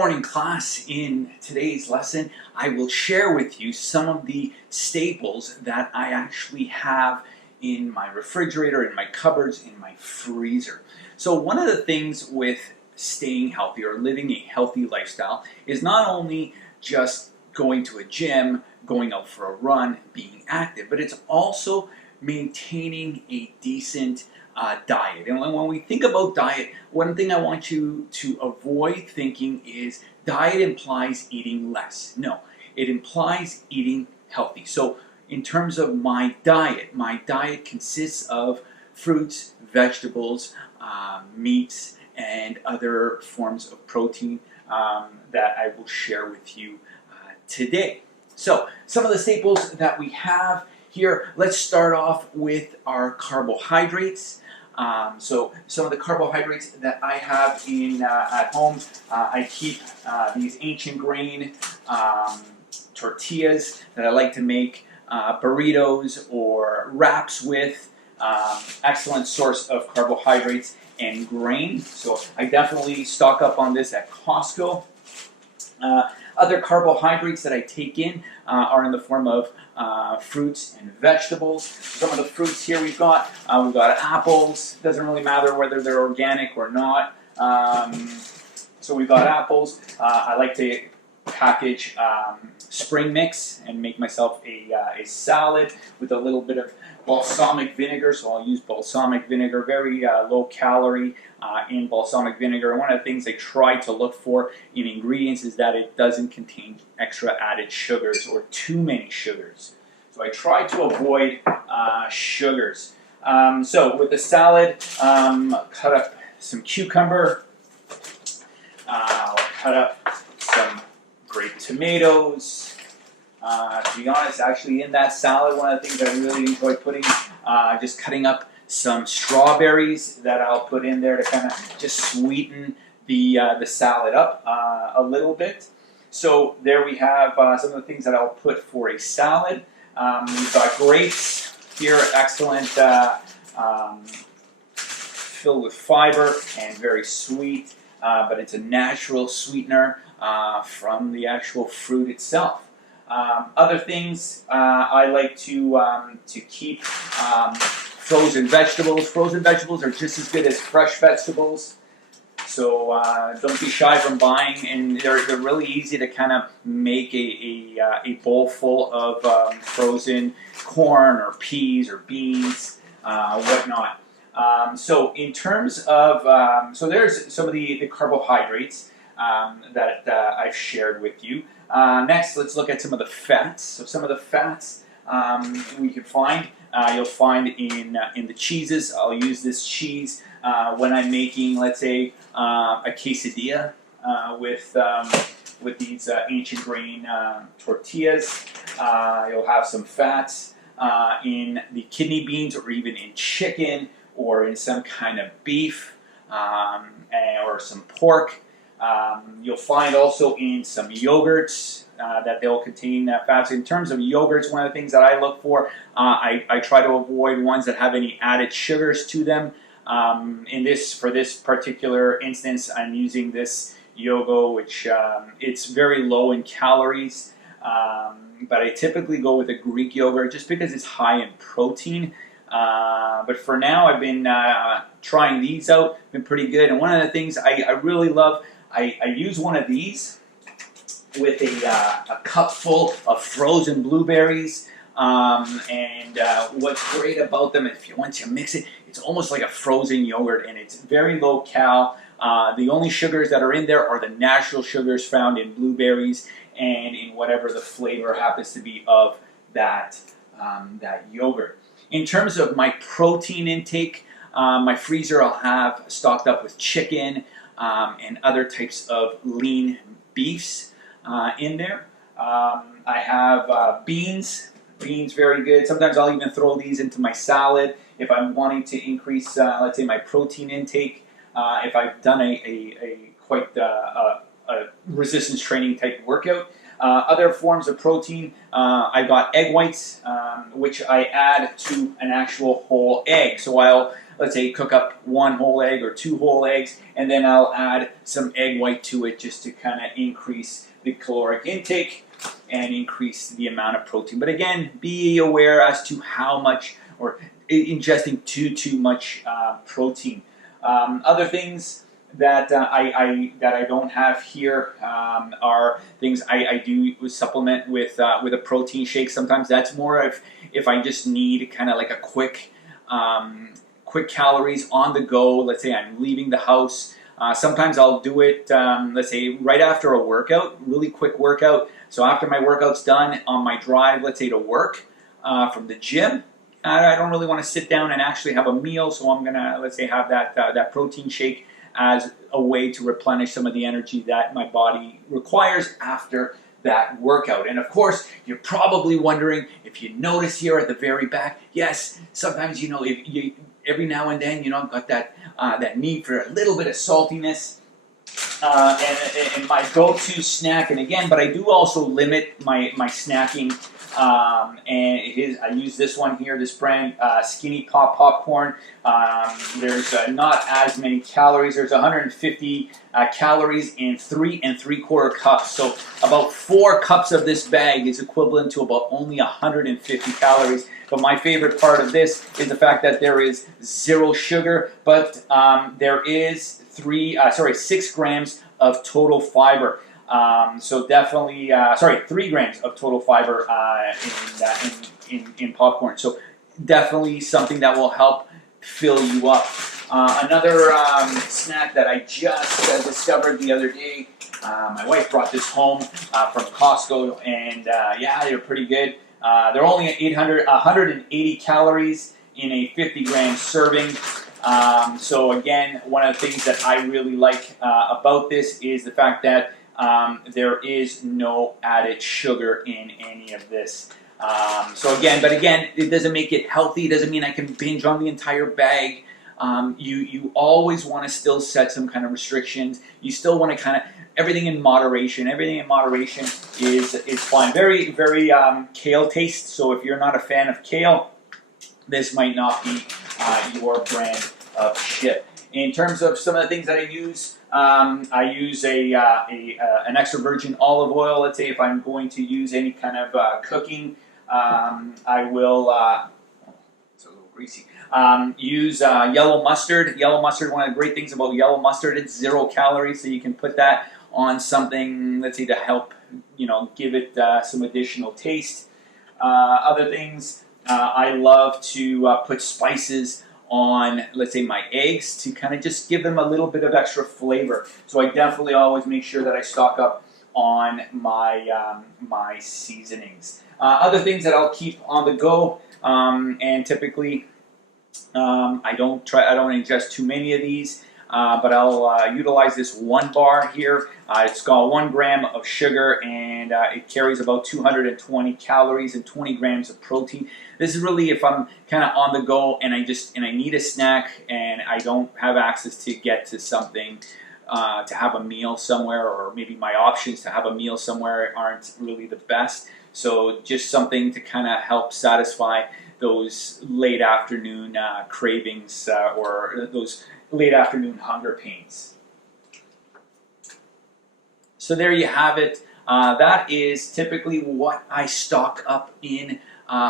morning, class. In today's lesson, I will share with you some of the staples that I actually have in my refrigerator, in my cupboards, in my freezer. So one of the things with staying healthy or living a healthy lifestyle is not only just going to a gym, going out for a run, being active, but it's also maintaining a decent diet. And when we think about diet, one thing I want you to avoid thinking is diet implies eating less. No, it implies eating healthy. So in terms of my diet consists of fruits, vegetables, meats, and other forms of protein that I will share with you today. So some of the staples that we have here, let's start off with our carbohydrates. So some of the carbohydrates that I have in at home, I keep these ancient grain tortillas that I like to make burritos or wraps with. Excellent source of carbohydrates and grain. So I definitely stock up on this at Costco. Other carbohydrates that I take in are in the form of fruits and vegetables. Some of the fruits here we've got apples. Doesn't really matter whether they're organic or not. So we've got apples. I like to package spring mix and make myself a salad with a little bit of balsamic vinegar. So I'll use balsamic vinegar, very low calorie in balsamic vinegar. And one of the things I try to look for in ingredients is that it doesn't contain extra added sugars or too many sugars. So I try to avoid sugars. So with the salad, cut up some cucumber. I'll cut up some grape tomatoes. To be honest, actually in that salad, one of the things that I really enjoy putting, just cutting up some strawberries that I'll put in there to kind of just sweeten the salad up a little bit. So there we have some of the things that I'll put for a salad. We've got grapes here, excellent, filled with fiber and very sweet, but it's a natural sweetener from the actual fruit itself. Other things I like to keep frozen vegetables. Frozen vegetables are just as good as fresh vegetables, so don't be shy from buying. And they're really easy to kind of make a bowl full of frozen corn or peas or beans, whatnot. So in terms of so there's some of the carbohydrates that I've shared with you. Next, let's look at some of the fats. So some of the fats we can find, you'll find in the cheeses. I'll use this cheese when I'm making, let's say, a quesadilla with these ancient grain tortillas. You'll have some fats in the kidney beans, or even in chicken, or in some kind of beef, or some pork. You'll find also in some yogurts that they'll contain fats. In terms of yogurts, one of the things that I look for, I try to avoid ones that have any added sugars to them. For this particular instance, I'm using this Yogo, which it's very low in calories, but I typically go with a Greek yogurt just because it's high in protein. But for now, I've been trying these out. Been pretty good. And one of the things I really love, I use one of these with a cup full of frozen blueberries. And what's great about them, once you mix it, it's almost like a frozen yogurt, and it's very low cal. The only sugars that are in there are the natural sugars found in blueberries and in whatever the flavor happens to be of that yogurt. In terms of my protein intake, my freezer I'll have stocked up with chicken and other types of lean beefs in there. I have beans. Beans, very good. Sometimes I'll even throw these into my salad if I'm wanting to increase, let's say, my protein intake. If I've done a quite a resistance training type workout. Other forms of protein, I've got egg whites, which I add to an actual whole egg. So let's say, cook up 1 whole egg or 2 whole eggs, and then I'll add some egg white to it just to kind of increase the caloric intake and increase the amount of protein. But again, be aware as to how much, or ingesting too much protein. Other things that I don't have here are things I do supplement with a protein shake. Sometimes that's more of if I just need kind of like a quick calories on the go. Let's say I'm leaving the house. Sometimes I'll do it, let's say, right after a workout, really quick workout. So after my workout's done, on my drive, let's say, to work from the gym, I don't really want to sit down and actually have a meal, so I'm going to, let's say, have that protein shake as a way to replenish some of the energy that my body requires after that workout. And of course, you're probably wondering, if you notice here at the very back, yes, sometimes, every now and then, I've got that need for a little bit of saltiness. And my go-to snack, and again, but I do also limit my snacking, I use this one here, this brand, Skinny Pop Popcorn. There's not as many calories. There's 150 calories in 3 3/4 cups. So about 4 cups of this bag is equivalent to about only 150 calories. But my favorite part of this is the fact that there is 0 sugar, but there is 6 grams of total fiber. So definitely, 3 grams of total fiber in popcorn. So definitely something that will help fill you up. Another snack that I just discovered the other day. My wife brought this home from Costco, and they're pretty good. They're only at 180 calories in a 50-gram serving. So again, one of the things that I really like about this is the fact that there is no added sugar in any of this. But again, it doesn't make it healthy. It doesn't mean I can binge on the entire bag. You always want to still set some kind of restrictions. You still want to kind of everything in moderation. Everything in moderation is fine. Very, very kale taste. So if you're not a fan of kale, this might not be your brand of chip. In terms of some of the things that I use an extra virgin olive oil. Let's say if I'm going to use any kind of cooking, I will. It's a little greasy. Use yellow mustard. Yellow mustard. One of the great things about yellow mustard, it's 0 calories, so you can put that on something. Let's say to help give it some additional taste. Other things, I love to put spices on, let's say, my eggs to kind of just give them a little bit of extra flavor. So I definitely always make sure that I stock up on my seasonings. Other things that I'll keep on the go, and typically I don't ingest too many of these, but I'll utilize this 1 bar here. It's got 1 gram of sugar, and it carries about 220 calories and 20 grams of protein. This is really if I'm kind of on the go and I need a snack and I don't have access to get to something, to have a meal somewhere, or maybe my options to have a meal somewhere aren't really the best. So just something to kind of help satisfy those late afternoon cravings or those late afternoon hunger pains. So there you have it. That is typically what I stock up in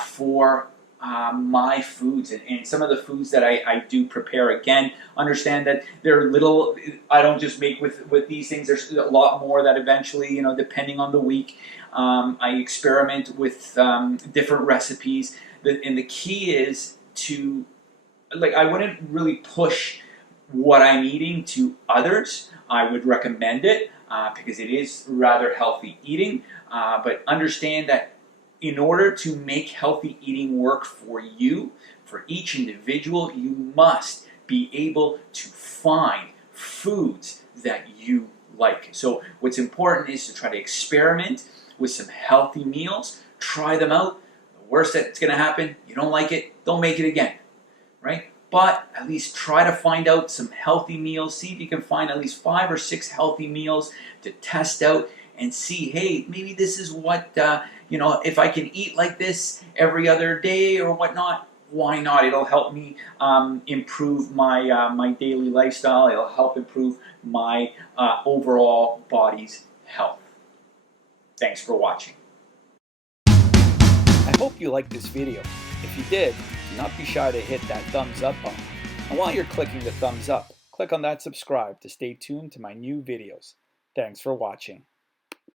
for my foods, and some of the foods that I do prepare. Again, understand that they're little. I don't just make with these things. There's a lot more that eventually, depending on the week, I experiment with different recipes. And the key is to, I wouldn't really push what I'm eating to others. I would recommend it because it is rather healthy eating. But understand that in order to make healthy eating work for you, for each individual, you must be able to find foods that you like. So what's important is to try to experiment with some healthy meals. Try them out. The worst that's going to happen, you don't like it, don't make it again, right? But at least try to find out some healthy meals. See if you can find at least 5 or 6 healthy meals to test out and see, hey, maybe this is what, if I can eat like this every other day or whatnot, why not? It'll help me improve my daily lifestyle. It'll help improve my overall body's health. Thanks for watching. I hope you liked this video. If you did, do not be shy to hit that thumbs up button. And while you're clicking the thumbs up, click on that subscribe to stay tuned to my new videos. Thanks for watching.